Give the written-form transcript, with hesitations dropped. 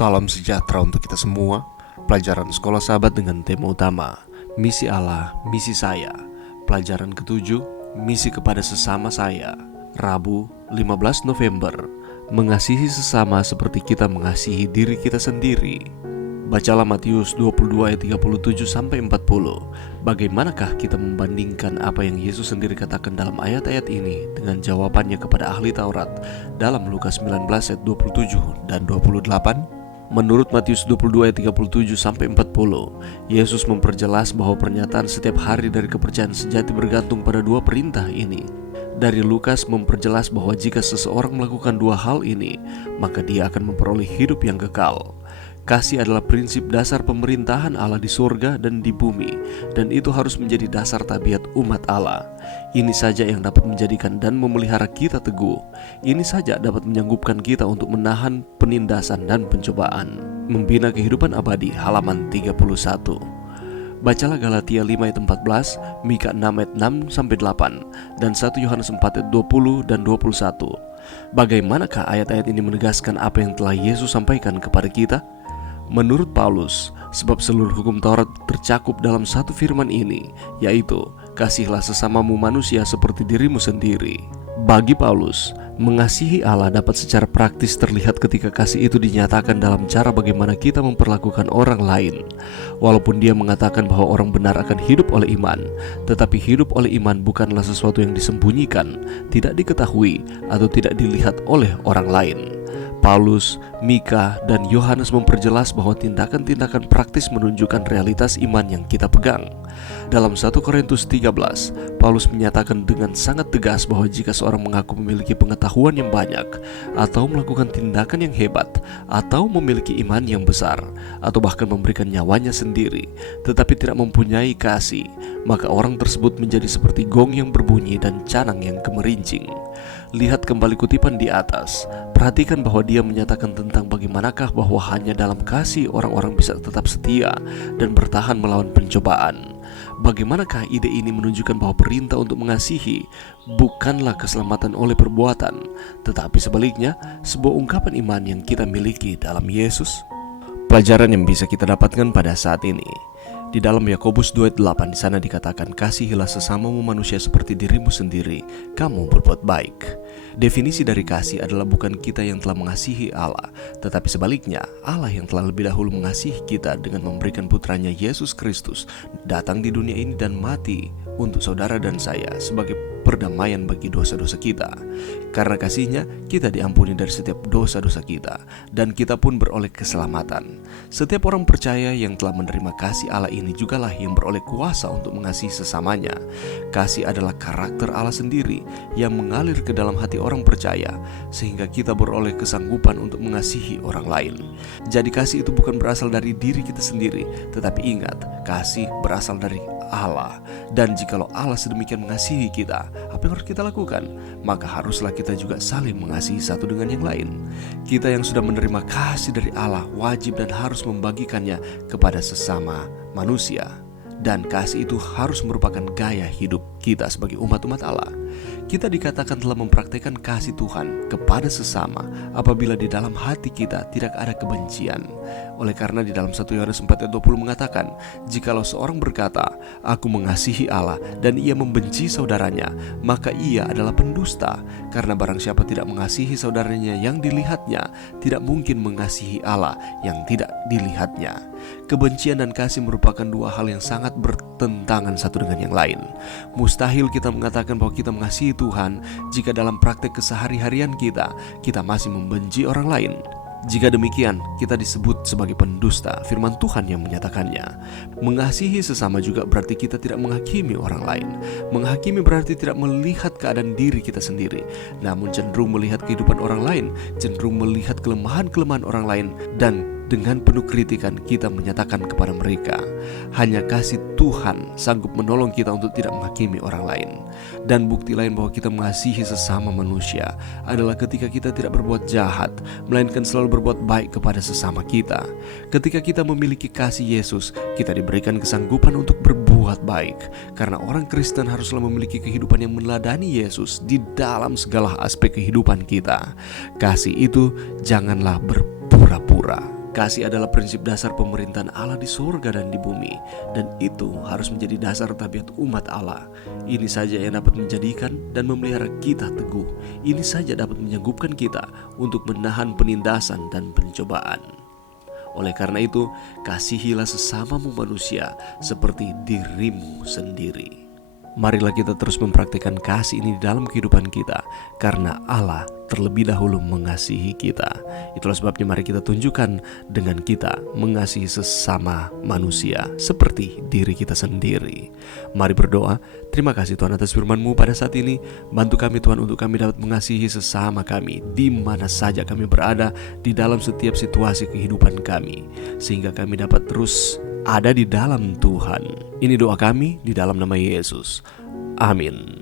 Salam sejahtera untuk kita semua. Pelajaran Sekolah Sahabat dengan tema utama Misi Allah, Misi Saya. Pelajaran ke-7, Misi kepada sesama saya. Rabu, 15 November. Mengasihi sesama seperti kita mengasihi diri kita sendiri. Bacalah Matius 22 ayat 37-40. Bagaimanakah kita membandingkan apa yang Yesus sendiri katakan dalam ayat-ayat ini dengan jawabannya kepada ahli Taurat dalam Lukas 19 ayat 27 dan 28? Menurut Matius 22 ayat 37-40, Yesus memperjelas bahwa pernyataan setiap hari dari kepercayaan sejati bergantung pada dua perintah ini. Dari Lukas memperjelas bahwa jika seseorang melakukan dua hal ini, maka dia akan memperoleh hidup yang kekal. Kasih adalah prinsip dasar pemerintahan Allah di surga dan di bumi, dan itu harus menjadi dasar tabiat umat Allah. Ini saja yang dapat menjadikan dan memelihara kita teguh. Ini saja dapat menyanggupkan kita untuk menahan penindasan dan pencobaan. Membina kehidupan abadi, halaman 31. Bacalah Galatia 5 ayat 14, Mika 6 ayat 6-8, dan 1 Yohanes 4 ayat 20 dan 21. Bagaimanakah ayat-ayat ini menegaskan apa yang telah Yesus sampaikan kepada kita? Menurut Paulus, sebab seluruh hukum Taurat tercakup dalam satu firman ini, yaitu kasihlah sesamamu manusia seperti dirimu sendiri. Bagi Paulus, mengasihi Allah dapat secara praktis terlihat ketika kasih itu dinyatakan dalam cara bagaimana kita memperlakukan orang lain. Walaupun dia mengatakan bahwa orang benar akan hidup oleh iman, tetapi hidup oleh iman bukanlah sesuatu yang disembunyikan, tidak diketahui, atau tidak dilihat oleh orang lain. Paulus, Mika, dan Yohanes memperjelas bahwa tindakan-tindakan praktis menunjukkan realitas iman yang kita pegang. Dalam 1 Korintus 13, Paulus menyatakan dengan sangat tegas bahwa jika seorang mengaku memiliki pengetahuan yang banyak, atau melakukan tindakan yang hebat, atau memiliki iman yang besar, atau bahkan memberikan nyawanya sendiri, tetapi tidak mempunyai kasih, maka orang tersebut menjadi seperti gong yang berbunyi dan canang yang gemerincing. Lihat kembali kutipan di atas. Perhatikan bahwa dia menyatakan tentang bagaimanakah bahwa hanya dalam kasih orang-orang bisa tetap setia dan bertahan melawan pencobaan. Bagaimanakah ide ini menunjukkan bahwa perintah untuk mengasihi bukanlah keselamatan oleh perbuatan, tetapi sebaliknya sebuah ungkapan iman yang kita miliki dalam Yesus. Pelajaran yang bisa kita dapatkan pada saat ini. Di dalam Yakobus 2:8 di sana dikatakan, kasihilah sesamamu manusia seperti dirimu sendiri, kamu berbuat baik. Definisi dari kasih adalah bukan kita yang telah mengasihi Allah, tetapi sebaliknya Allah yang telah lebih dahulu mengasihi kita dengan memberikan putranya Yesus Kristus datang di dunia ini dan mati untuk saudara dan saya sebagai perdamaian bagi dosa-dosa kita. Karena kasihnya kita diampuni dari setiap dosa-dosa kita, dan kita pun beroleh keselamatan. Setiap orang percaya yang telah menerima kasih Allah ini jugalah yang beroleh kuasa untuk mengasihi sesamanya. Kasih adalah karakter Allah sendiri yang mengalir ke dalam hati orang percaya, sehingga kita beroleh kesanggupan untuk mengasihi orang lain. Jadi kasih itu bukan berasal dari diri kita sendiri, tetapi ingat, kasih berasal dari Allah. Dan jikalau Allah sedemikian mengasihi kita, apa yang harus kita lakukan? Maka haruslah kita juga saling mengasihi satu dengan yang lain. Kita yang sudah menerima kasih dari Allah wajib dan harus membagikannya kepada sesama manusia. Dan kasih itu harus merupakan gaya hidup kita sebagai umat-umat Allah. Kita dikatakan telah mempraktikkan kasih Tuhan kepada sesama apabila di dalam hati kita tidak ada kebencian. Oleh karena di dalam 1 Yohanes 4 ayat 20 mengatakan, jikalau seorang berkata, aku mengasihi Allah dan ia membenci saudaranya, maka ia adalah pendusta. Karena barang siapa tidak mengasihi saudaranya yang dilihatnya, tidak mungkin mengasihi Allah yang tidak dilihatnya. Kebencian dan kasih merupakan dua hal yang sangat bertentangan satu dengan yang lain. Mustahil kita mengatakan bahwa kita mengasihi Tuhan jika dalam praktek kesehari-harian kita masih membenci orang lain. Jika demikian, kita disebut sebagai pendusta. Firman Tuhan yang menyatakannya. Mengasihi sesama juga berarti kita tidak menghakimi orang lain. Menghakimi berarti tidak melihat keadaan diri kita sendiri, namun cenderung melihat kehidupan orang lain, cenderung melihat kelemahan-kelemahan orang lain, dan dengan penuh kritikan kita menyatakan kepada mereka. Hanya kasih Tuhan sanggup menolong kita untuk tidak menghakimi orang lain. Dan bukti lain bahwa kita mengasihi sesama manusia adalah ketika kita tidak berbuat jahat, melainkan selalu berbuat baik kepada sesama kita. Ketika kita memiliki kasih Yesus, kita diberikan kesanggupan untuk berbuat baik. Karena orang Kristen haruslah memiliki kehidupan yang meneladani Yesus di dalam segala aspek kehidupan kita. Kasih itu janganlah berpura-pura. Kasih adalah prinsip dasar pemerintahan Allah di surga dan di bumi, dan itu harus menjadi dasar tabiat umat Allah. Ini saja yang dapat menjadikan dan memelihara kita teguh. Ini saja dapat menyanggup kita untuk menahan penindasan dan pencobaan. Oleh karena itu, kasihilah sesamamu manusia seperti dirimu sendiri. Marilah kita terus mempraktikkan kasih ini di dalam kehidupan kita, karena Allah terlebih dahulu mengasihi kita. Itulah sebabnya mari kita tunjukkan dengan kita mengasihi sesama manusia seperti diri kita sendiri. Mari berdoa. Terima kasih Tuhan atas firman-Mu pada saat ini. Bantu kami Tuhan untuk kami dapat mengasihi sesama kami di mana saja kami berada di dalam setiap situasi kehidupan kami, sehingga kami dapat terus ada di dalam Tuhan. Ini doa kami di dalam nama Yesus. Amin.